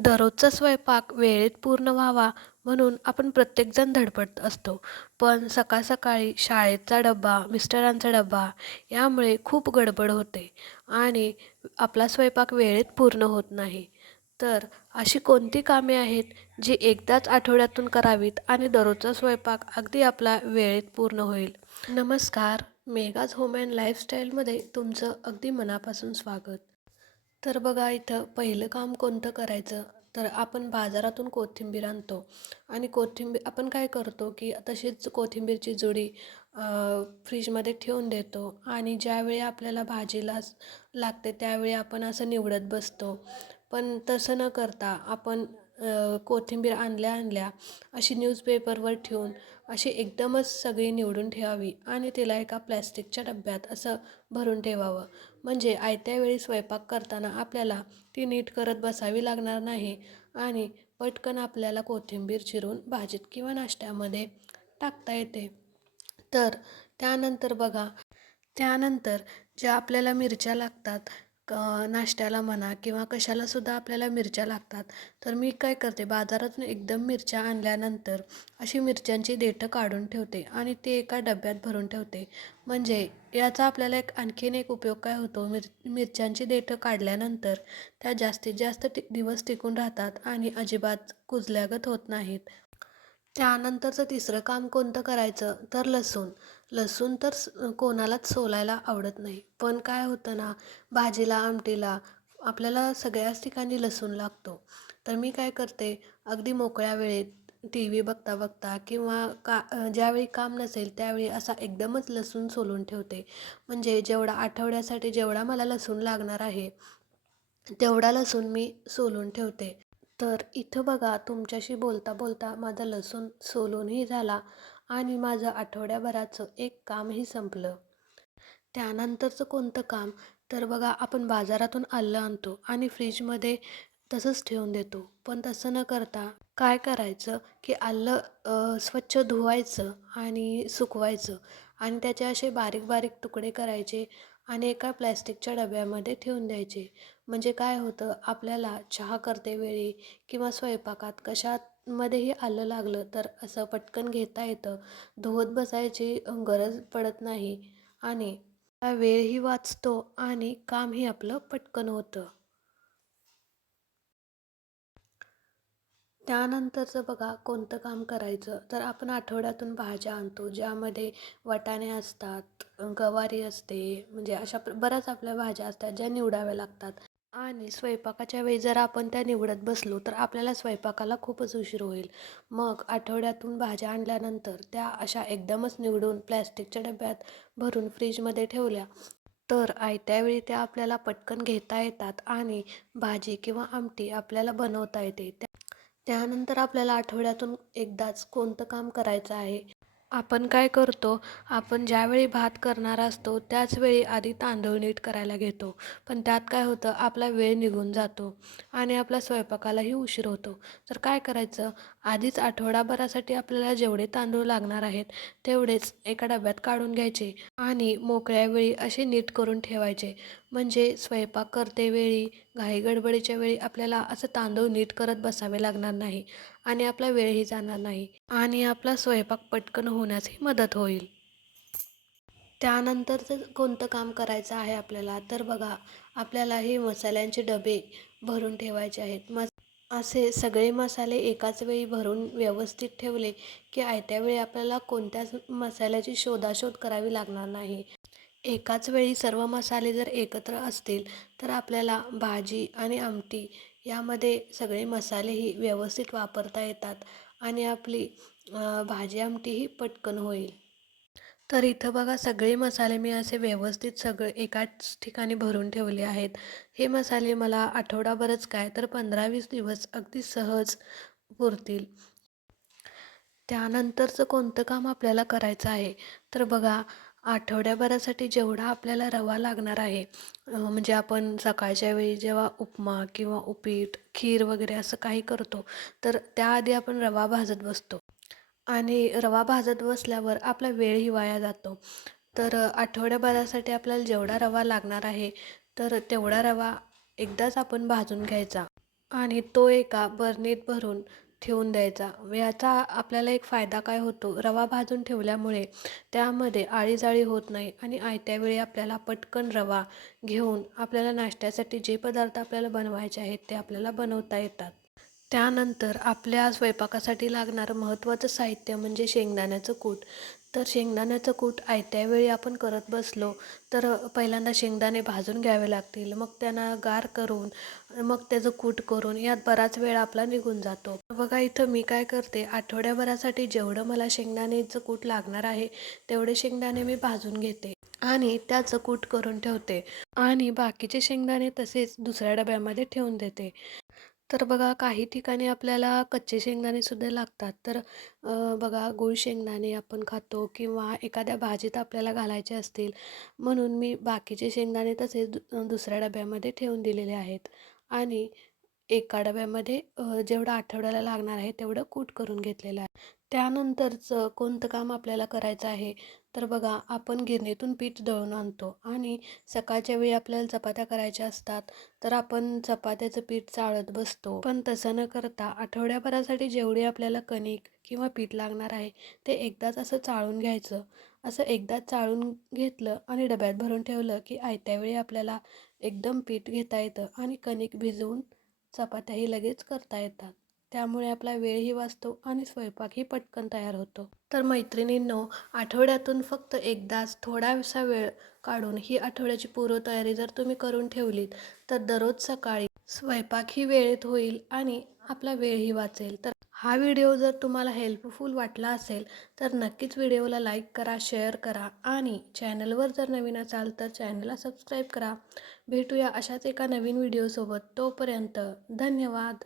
दररोजचा स्वयंपाक वेळेत पूर्ण व्हावा म्हणून आपण प्रत्येकजण धडपडत असतो. पण सकाळ-सकाळी शाळेचा डब्बा, मिस्टरांचा डब्बा यामुळे खूप गडबड होते आणि आपला स्वयंपाक वेळेत पूर्ण होत नाही. तर अशी कोणती कामे आहेत जी एकदाच आठवड्यातून करावीत आणि दररोजचा स्वयंपाक अगदी आपला वेळेत पूर्ण होईल? नमस्कार, मेघाज होम अँड लाईफस्टाईलमध्ये तुमचं अगदी मनापासून स्वागत. तर बघा इथं पहिलं काम कोणतं करायचं, तर आपण बाजारातून कोथिंबीर आणतो आणि कोथिंबीर आपण काय करतो, की तशीच कोथिंबीरची जुडी फ्रीजमध्ये ठेवून देतो आणि ज्यावेळी आपल्याला भाजीला लागते त्यावेळी आपण असं निवडत बसतो. पण तसं न करता आपण कोथिंबीर आणल्या आणल्या अशी न्यूजपेपरवर ठेवून अशी एकदमच सगळी निवडून ठेवावी आणि तिला एका प्लॅस्टिकच्या डब्यात असं भरून ठेवावं. म्हणजे आयत्या वेळी स्वयंपाक करताना आपल्याला ती नीट करत बसावी लागणार नाही आणि पटकन आपल्याला कोथिंबीर चिरून भाजीत किंवा नाश्त्यामध्ये टाकता येते. तर त्यानंतर बघा, त्यानंतर ज्या आपल्याला मिरच्या लागतात, नाश्त्याला म्हणा किंवा कशालासुद्धा आपल्याला मिरच्या लागतात. तर मी काय करते, बाजारातून एकदम मिरच्या आणल्यानंतर अशी मिरच्यांची देठं काढून ठेवते आणि ते एका डब्यात भरून ठेवते. म्हणजे याचा आपल्याला आणखीन एक उपयोग काय होतो, मिरच्यांची देठं काढल्यानंतर त्या जास्तीत जास्त दिवस टिकून राहतात आणि अजिबात कुजल्यागत होत नाहीत. त्यानंतरचं तिसरं काम कोणतं करायचं, तर लसूण. लसूण तर कोणालाच सोलायला आवडत नाही. पण काय होतं ना, भाजीला, आमटीला आपल्याला सगळ्याच ठिकाणी लसूण लागतो. तर मी काय करते, अगदी मोकळ्या वेळेत टी व्ही बघता बघता किंवा ज्यावेळी काम नसेल त्यावेळी असा एकदमच लसूण सोलून ठेवते. म्हणजे जेवढा आठवड्यासाठी जेवढा मला लसूण लागणार आहे, तेवढा लसूण मी सोलून ठेवते. तर इथं बघा, तुमच्याशी बोलता बोलता माझा लसूण सोलूनही झाला आणि माझं आठवड्याभराचं एक कामही संपलं. त्यानंतरचं कोणतं काम, तर बघा आपण बाजारातून आलं आणतो आणि फ्रीजमध्ये तसंच ठेवून देतो. पण तसं न करता काय करायचं, की आलं स्वच्छ धुवायचं आणि सुकवायचं आणि त्याचे असे बारीक बारीक तुकडे करायचे आणि एका प्लॅस्टिकच्या डब्यामध्ये ठेवून द्यायचे. म्हणजे काय होतं, आपल्याला चहा करते वेळी किंवा स्वयंपाकात कशामध्येही आलं लागलं तर असं पटकन घेता येतं. धुवत बसायची गरज पडत नाही आणि वेळही वाचतो आणि कामही आपलं पटकन होतं. त्यानंतरचं बघा कोणतं काम करायचं, तर आपण आठवड्यातून भाज्या आणतो ज्यामध्ये वाटाणे असतात, गवारी असते, म्हणजे अशा बऱ्याच आपल्या भाज्या असतात ज्या निवडाव्या लागतात. आणि स्वयंपाकाच्या वेळी जर आपण त्या निवडत बसलो तर आपल्याला स्वयंपाकाला खूपच उशीर होईल. मग आठवड्यातून भाज्या आणल्यानंतर त्या अशा एकदमच निवडून प्लॅस्टिकच्या डब्यात भरून फ्रीजमध्ये ठेवल्या तर आयत्या वेळी त्या आपल्याला पटकन घेता येतात आणि भाजी किंवा आमटी आपल्याला बनवता येते. त्यानंतर आपल्याला आठवड्यातून एकदाच कोणतं काम करायचं आहे. आपण काय करतो, आपण ज्यावेळी भात करणार असतो त्याच वेळी आधी तांदूळ नीट करायला घेतो. पण त्यात काय होतं, आपला वेळ निघून जातो आणि आपल्या स्वयंपाकालाही उशीर होतो. तर काय करायचं, आधीच आठवडाभरासाठी आपल्याला जेवढे तांदूळ लागणार आहेत तेवढेच एका डब्यात काढून घ्यायचे आणि मोकळ्या वेळी असे नीट करून ठेवायचे. म्हणजे स्वयंपाक करते वेळी, घाईगडबडीच्या वेळी आपल्याला असं तांदूळ नीट करत बसावे लागणार नाही आणि आपला वेळही जाणार नाही आणि आपला स्वयंपाक पटकन होण्यासही मदत होईल. त्यानंतरचं कोणतं काम करायचं आहे आपल्याला, तर बघा आपल्याला हे मसाल्यांचे डबे भरून ठेवायचे आहेत. असे सगळे मसाले एकाच वेळी भरून व्यवस्थित ठेवले की आयत्या वेळी आपल्याला कोणत्याच मसाल्याची शोधाशोध करावी लागणार नाही. एकाच वेळी सर्व मसाले जर एकत्र असतील तर आपल्याला भाजी आणि आमटी यामध्ये सगळे मसालेही व्यवस्थित वापरता येतात आणि आपली भाजी आमटीही पटकन होईल. तर इथं बघा सगळे मसाले मी असे व्यवस्थित सगळे एकाच ठिकाणी भरून ठेवले आहेत. हे मसाले मला आठवडाभरच काय तर 15-20 दिवस अगदी सहज पुरतील. त्यानंतरचं कोणतं काम आपल्याला करायचं आहे, तर बघा आठवड्याभरासाठी जेवढा आपल्याला रवा लागणार आहे, म्हणजे आपण सकाळच्या वेळी जेव्हा उपमा किंवा उपीट, खीर वगैरे असं काही करतो तर त्याआधी आपण रवा भाजत बसतो आणि रवा भाजत बसल्यावर आपला वेळही वाया जातो. तर आठवड्याभरासाठी आपल्याला जेवढा रवा लागणार आहे तर तेवढा रवा एकदाच आपण भाजून घ्यायचा. आणि तो एका बरणीत भरून ठेवून द्यायचा. याचा आपल्याला एक फायदा काय होतो, रवा भाजून ठेवल्यामुळे त्यामध्ये आळीजाळी होत नाही आणि आयत्या वेळी आपल्याला पटकन रवा घेऊन आपल्याला नाश्त्यासाठी जे पदार्थ आपल्याला बनवायचे आहेत ते आपल्याला बनवता येतात. त्यानंतर आपल्या स्वयंपाकासाठी लागणारं महत्त्वाचं साहित्य म्हणजे शेंगदाण्याचं कूट. तर शेंगदाण्याचं कूट आयत्या वेळी आपण करत बसलो तर पहिल्यांदा शेंगदाणे भाजून घ्यावे लागतील, मग त्यांना गार करून मग त्याचं कूट करून यात बराच वेळ आपला निघून जातो. बघा इथं मी काय करते, आठवड्याभरासाठी जेवढं मला शेंगदाण्याचं कूट लागणार आहे तेवढे शेंगदाणे मी भाजून घेते आणि त्याचं कूट करून ठेवते आणि बाकीचे शेंगदाणे तसेच दुसऱ्या डब्यामध्ये ठेवून देते. तर बघा काही ठिकाणी आपल्याला कच्चे शेंगदाणेसुद्धा लागतात. तर बघा गूळ शेंगदाणे आपण खातो किंवा एखाद्या भाजीत आपल्याला घालायचे असतील म्हणून मी बाकीचे शेंगदाणे तसेच दुसऱ्या डब्यामध्ये ठेवून दिलेले आहेत आणि एका डब्यामध्ये जेवढं आठवड्याला लागणार आहे तेवढं कूट करून घेतलेलं आहे. त्यानंतरचं कोणतं काम आपल्याला करायचं आहे, तर बघा आपण गिरणीतून पीठ दळून आणतो आणि सकाळच्या वेळी आपल्याला चपात्या करायच्या असतात तर आपण चपात्याचं पीठ चाळत बसतो. पण तसं न करता आठवड्याभरासाठी जेवढी आपल्याला कणिक किंवा पीठ लागणार आहे ते एकदाच असं चाळून घ्यायचं. असं एकदाच चाळून घेतलं आणि डब्यात भरून ठेवलं की आयत्या वेळी आपल्याला एकदम पीठ घेता येतं आणि कणिक भिजवून चपात्याही लगेच करता येतात. त्यामुळे आपला वेळही वाचतो आणि स्वयंपाकही पटकन तयार होतो. तर मैत्रिणींनो, आठवड्यातून फक्त एकदाच थोडासा वेळ काढून ही आठवड्याची पूर्वतयारी जर तुम्ही करून ठेवलीत तर दररोज सकाळी स्वयंपाकही वेळेत होईल आणि आपला वेळही वाचेल. तर हा व्हिडिओ जर तुम्हाला हेल्पफुल वाटला असेल तर नक्कीच व्हिडिओला लाईक करा, शेअर करा आणि चॅनलवर जर नवीन असाल तर चॅनलला सबस्क्राईब करा. भेटूया अशाच एका नवीन व्हिडिओसोबत. तोपर्यंत धन्यवाद.